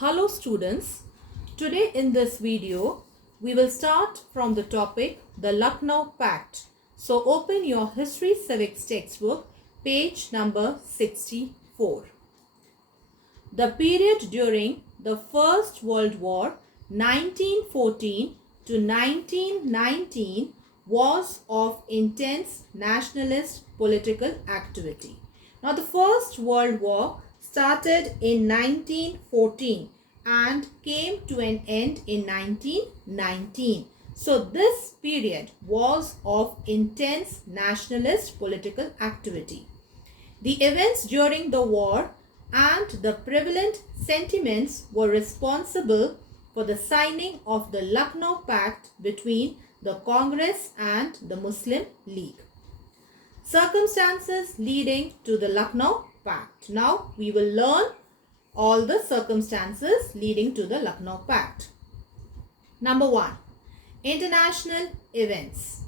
Hello students, today in this video we will start from the topic the Lucknow Pact. So open your History Civics textbook page number 64. The period during the First World War 1914 to 1919 was of intense nationalist political activity. Now the First World War started in 1914 and came to an end in 1919. So this period was of intense nationalist political activity. The events during the war and the prevalent sentiments were responsible for the signing of the Lucknow Pact between the Congress and the Muslim League. Circumstances leading to the Lucknow Pact. Now we will learn all the circumstances leading to the Lucknow Pact. Number 1. International events.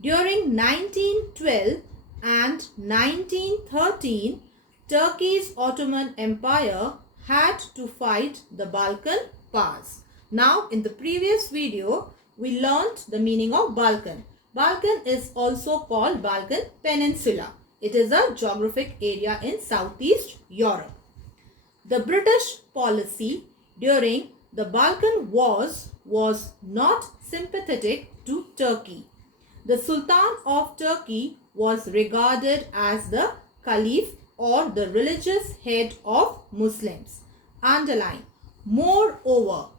During 1912 and 1913, Turkey's Ottoman Empire had to fight the Balkan powers. Now in the previous video, we learnt the meaning of Balkan. Balkan is also called Balkan Peninsula. It is a geographic area in Southeast Europe. The British policy during the Balkan Wars was not sympathetic to Turkey. The Sultan of Turkey was regarded as the Caliph or the religious head of Muslims. Underline. Moreover,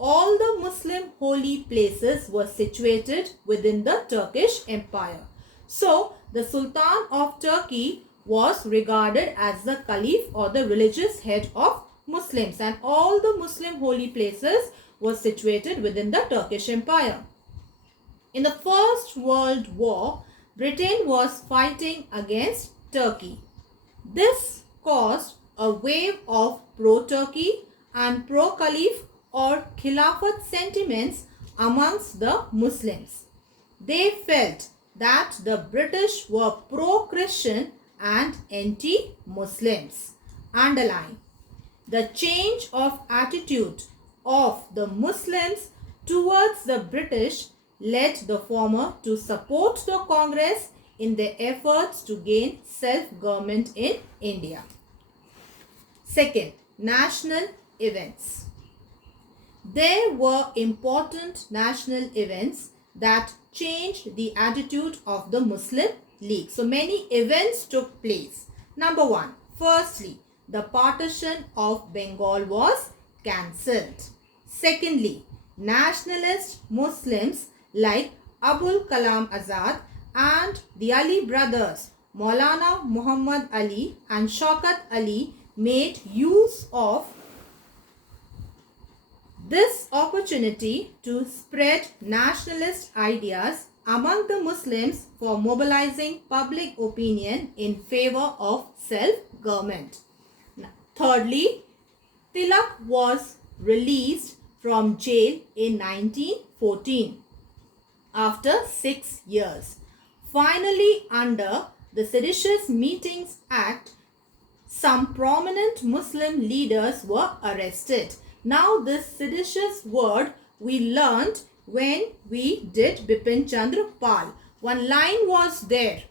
all the Muslim holy places were situated within the Turkish Empire. So, the Sultan of Turkey was regarded as the Caliph or the religious head of Muslims, and all the Muslim holy places were situated within the Turkish Empire. In the First World War, Britain was fighting against Turkey. This caused a wave of pro-Turkey and pro-Caliph or Khilafat sentiments amongst the Muslims. They felt that the British were pro-Christian and anti-Muslims. Underline. The change of attitude of the Muslims towards the British led the former to support the Congress in their efforts to gain self-government in India. Second, national events. There were important national events that changed the attitude of the Muslim League. So many events took place. Number 1. Firstly, the partition of Bengal was cancelled. Secondly, nationalist Muslims like Abul Kalam Azad and the Ali brothers, Maulana Muhammad Ali and Shaukat Ali, made use of this opportunity to spread nationalist ideas among the Muslims for mobilizing public opinion in favor of self-government. Thirdly, Tilak was released from jail in 1914 after 6 years. Finally, under the Seditious Meetings Act, some prominent Muslim leaders were arrested. Now this seditious word we learnt when we did Bipin Chandra Pal. One line was there.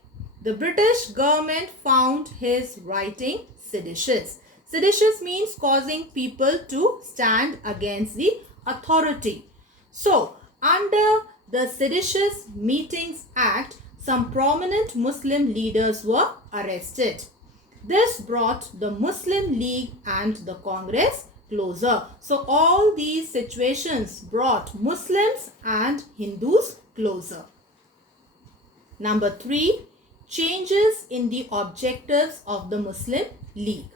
The British government found his writing seditious. Seditious means causing people to stand against the authority. So, under the Seditious Meetings Act, some prominent Muslim leaders were arrested. This brought the Muslim League and the Congress closer. So all these situations brought Muslims and Hindus closer. Number 3. Changes in the objectives of the Muslim League.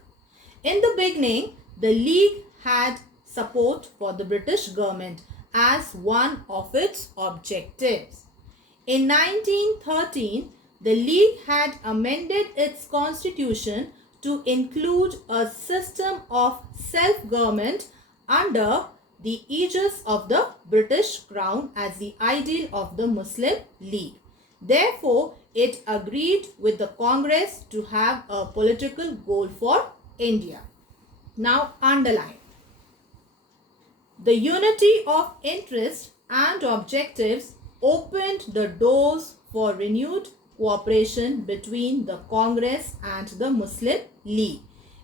In the beginning, the League had support for the British government as one of its objectives. In 1913, the League had amended its constitution to include a system of self-government under the aegis of the British Crown as the ideal of the Muslim League. Therefore, it agreed with the Congress to have a political goal for India. Now underline. The unity of interest and objectives opened the doors for renewed cooperation between the Congress and the Muslim League.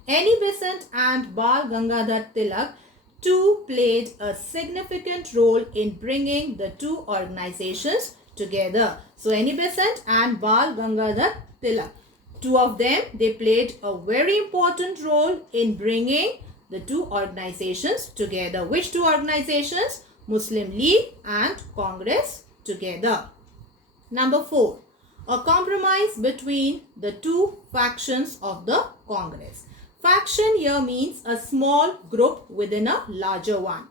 Annie Besant and Bal Gangadhar Tilak too played a significant role in bringing the two organizations together. So Annie Besant and Bal Gangadhar Tilak, two of them, they played a very important role in bringing the two organizations together. Which two organizations? Muslim League and Congress together. Number 4. A compromise between the two factions of the Congress. Faction here means a small group within a larger one.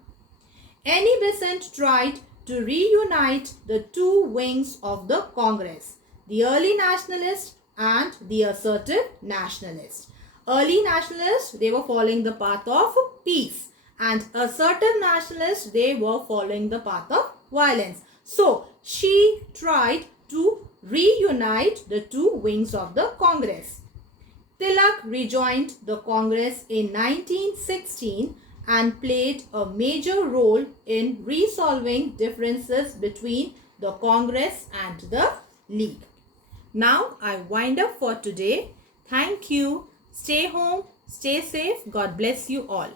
Annie Besant tried to reunite the two wings of the Congress, the early nationalists and the assertive nationalists. Early nationalists, they were following the path of peace, and assertive nationalists, they were following the path of violence. So, she tried to reunite the two wings of the Congress. Tilak rejoined the Congress in 1916 and played a major role in resolving differences between the Congress and the League. Now I wind up for today. Thank you. Stay home, stay safe. God bless you all.